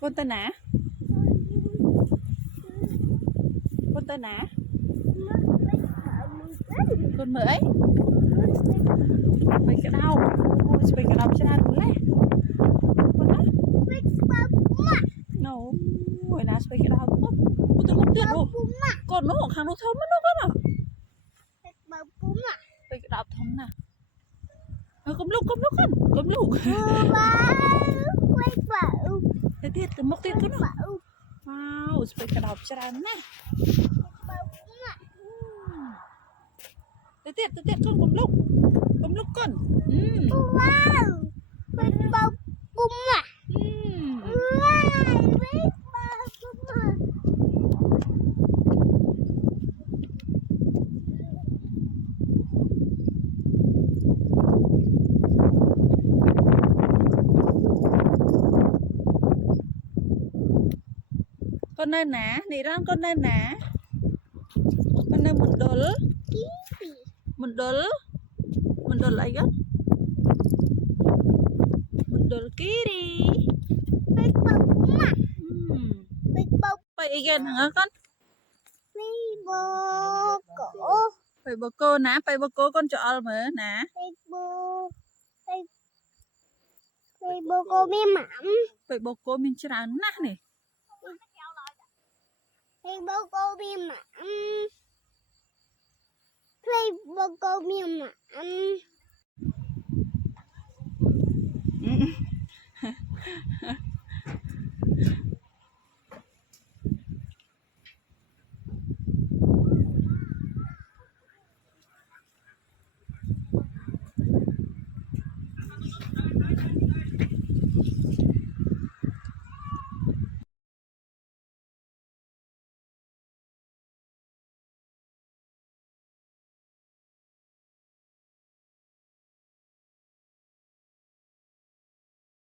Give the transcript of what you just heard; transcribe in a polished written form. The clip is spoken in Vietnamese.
Con tên nã. Con tên nã. Con mưỡi. Mày cái đau. Mày cái đau cho ra tụi lẽ. Con đó. No. Ôi nã mày cái đau tốt. Con tôi không tiết luôn. Con nó kháng nó thơm nó con à. Mày cái đau thơm nè. Cầm lúc con. Cầm lúc. Thế tiết từ mốc tiết con đó. Wow, mày cái đau cho ra nè. Từ tiết con cầm lúc con. Wow, big bầu cung à. Wow, big bầu cung à. Con nên nè, nị răng con nên nè. Con nên mình đổ lại gấp. Mình đổ kiri. Big bầu cung à. Big bầu. Vậy again hả con? Big bầu cổ. Phải bồ cô nè, phải bồ cô con cho mở nè. Big bầu. Big bầu cô mi mắm. Phải bồ cô mình chưa ăn nè nè. Big bầu cô mi mắm. Big bầu cô mi mắm.